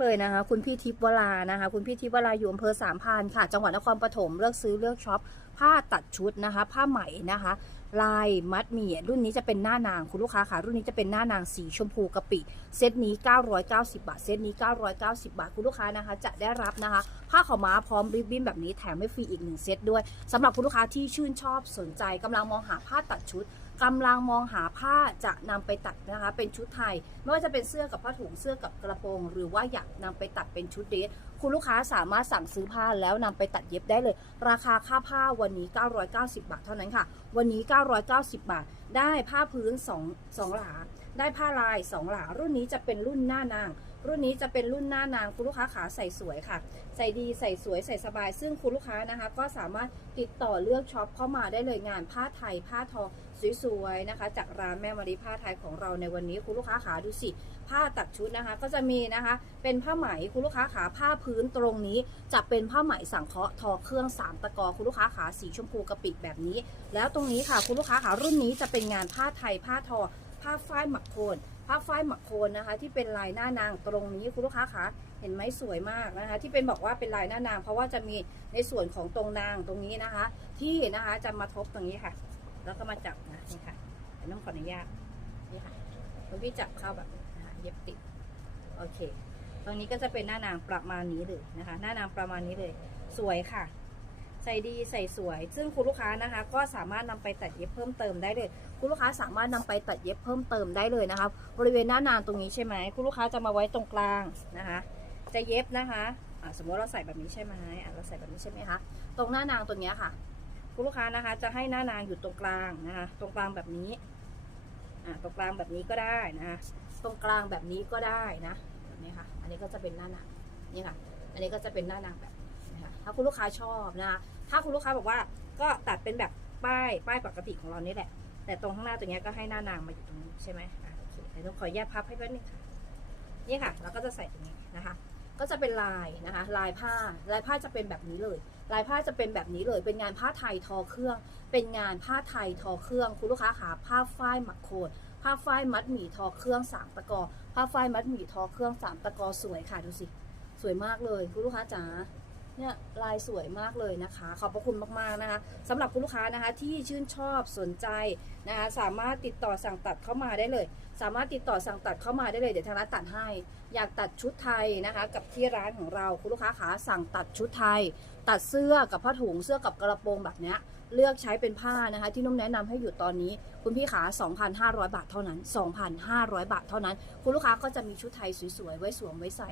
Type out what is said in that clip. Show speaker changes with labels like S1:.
S1: เลยนะคะ คุณพี่ทิพวรานะคะ คุณพี่ทิพวราอยู่อำเภอสามพานค่ะ จังหวัดนครปฐมเลือกซื้อเลือกช็อปผ้าตัดชุดนะคะ ผ้าไหมนะคะ ลายมัดหมี่รุ่นนี้จะเป็นหน้านางคุณลูกค้าค่ะ รุ่นนี้จะเป็นหน้านางสีชมพูกะปิ เซตนี้ 990 บาท เซตนี้ 990 บาท คุณลูกค้านะคะ จะได้รับนะคะ ผ้าขาวม้าพร้อมริบบิ้นแบบนี้แถมให้ฟรีอีกหนึ่งเซตด้วยสำหรับคุณลูกค้าที่ชื่นชอบสนใจกำลังมองหาผ้าตัดชุดกำลังมองหาผ้าจะนำไปตัดนะคะ เป็นชุดไทย ไม่ว่าจะเป็นเสื้อกับผ้าถุงเสื้อกับกระโปรง หรือว่าอยากนำไปตัดเป็นชุดเดรสคุณลูกค้าสามารถสั่งซื้อผ้าแล้วนำไปตัดเย็บได้เลย ราคาค่าผ้าวันนี้ 990 บาทเท่านั้นค่ะ วันนี้990 บาท ได้ผ้าพื้น2 2หลา ได้ผ้าลาย2หลา รุ่นนี้จะเป็นรุ่นหน้านาง รุ่นนี้จะเป็นรุ่นหน้านางคุณลูกค้าขาใส่สวยค่ะ ใส่ดีใส่สวยใส่สบาย ซึ่งคุณลูกค้านะคะ ก็สามารถติดต่อเลือกช็อปเข้ามาได้เลยงานผ้าไทยผ้าทอสวยๆนะคะ จากร้านแม่มารีผ้าไทยของเราในวันนี้คุณลูกค้าขาดูสิผ้าตัดชุดนะคะ ก็จะมีนะคะ เป็นผ้าไหมคุณลูกค้าขาผ้าพื้นตรงนี้ จะเป็นผ้าไหมสังเคราะห์ทอเครื่องสามตะกอคุณลูกค้าขาสีชมพูกระปิแบบนี้ แล้วตรงนี้ค่ะคุณลูกค้าขารุ่นนี้จะเป็นงานผ้าไทยผ้าทอ ผ้าฝ้ายหมักโคนผ้าฝ้ายหมักโคนนะคะ ที่เป็นลายหน้านางตรงนี้คุณลูกค้าคะเห็นไหมสวยมากนะคะ ที่เป็นบอกว่าเป็นลายหน้านาง เพราะว่าจะมีในส่วนของตรงนางตรงนี้นะคะ ที่นะคะจะมาทบตรงนี้ค่ะ แล้วก็มาจับนะนี่ค่ะเดี๋ยวต้องขออนุญาตนี่ค่ะคุณพี่จับเข้าแบบนะคะเย็บติดโอเค ตรงนี้ก็จะเป็นหน้านางประมาณนี้เลยนะคะ หน้านางประมาณนี้เลย สวยค่ะ ใส่ดีใส่สวย ซึ่งคุณลูกค้านะคะ ก็สามารถนำไปตัดเย็บเพิ่มเติมได้เลย คุณลูกค้าสามารถนำไปตัดเย็บเพิ่มเติมได้เลยนะคะบริเวณหน้านางตรงนี้ใช่ไหมคุณลูกค้าจะมาไว้ตรงกลางนะคะ จะเย็บนะคะะสมมติเราใส่แบบนี้ใช่ไหมอะเราใส่แบบนี้ใช่ไหมคะตรงหน้านางตรงนี้ค่ะคุณลูกค้านะคะจะให้หน้านางอยู่ตรงกลางนะคะ ตรงกลางแบบนี้ตรงกลางแบบนี้ก็ได้นะคะตรงกลางแบบนี้ก็ได้นะแบบนี้ค่ะ อันนี้ก็จะเป็นหน้านางนี่ค่ะ อันนี้ก็จะเป็นหน้านางแบบ ถ้าคุณลูกค้าชอบนะคะ ถ้าคุณลูกค้าบอกว่าก็ตัดเป็นแบบป้ายป้ายปกติของเรานี่แหละ แต่ตรงข้างหน้าตรงนี้ก็ให้หน้านางมาอยู่ตรงนี้ใช่ไหมอะโอเคเดี๋ยวต้องขอแยกพับให้แป๊บนึงค่ะนี่ค่ะ เราก็จะใส่ตรงนี้นะคะ ก็จะเป็นลายนะคะ ลายผ้าลายผ้าจะเป็นแบบนี้เลย ลายผ้าจะเป็นแบบนี้เลย เป็นงานผ้าไทยทอเครื่อง เป็นงานผ้าไทยทอเครื่อง คุณลูกค้าขาผ้าฝ้ายหมักโคนผ้าฝ้ายมัดหมี่ทอเครื่องสามตะกอผ้าฝ้ายมัดหมี่ทอเครื่องสามตะกอสวยค่ะดูสิสวยมากเลยคุณลูกค้าจ๋า เนี่ยลายสวยมากเลยนะคะ ขอบพระคุณมากๆนะคะสำหรับคุณลูกค้านะคะที่ชื่นชอบสนใจนะคะสามารถติดต่อสั่งตัดเข้ามาได้เลย สามารถติดต่อสั่งตัดเข้ามาได้เลยเดี๋ยวทางร้านตัดให้ อยากตัดชุดไทยนะคะ กับที่ร้านของเราคุณลูกค้าขาสั่งตัดชุดไทย ตัดเสื้อกับผ้าถุงเสื้อกับกระโปรงแบบเนี้ยเลือกใช้เป็นผ้านะคะ ที่นุ่มแนะนำให้อยู่ตอนนี้ คุณพี่ขา 2,500 บาทเท่านั้น 2,500 บาทเท่านั้น คุณลูกค้าก็จะมีชุดไทยสวยๆ ไว้สวมไว้ใส่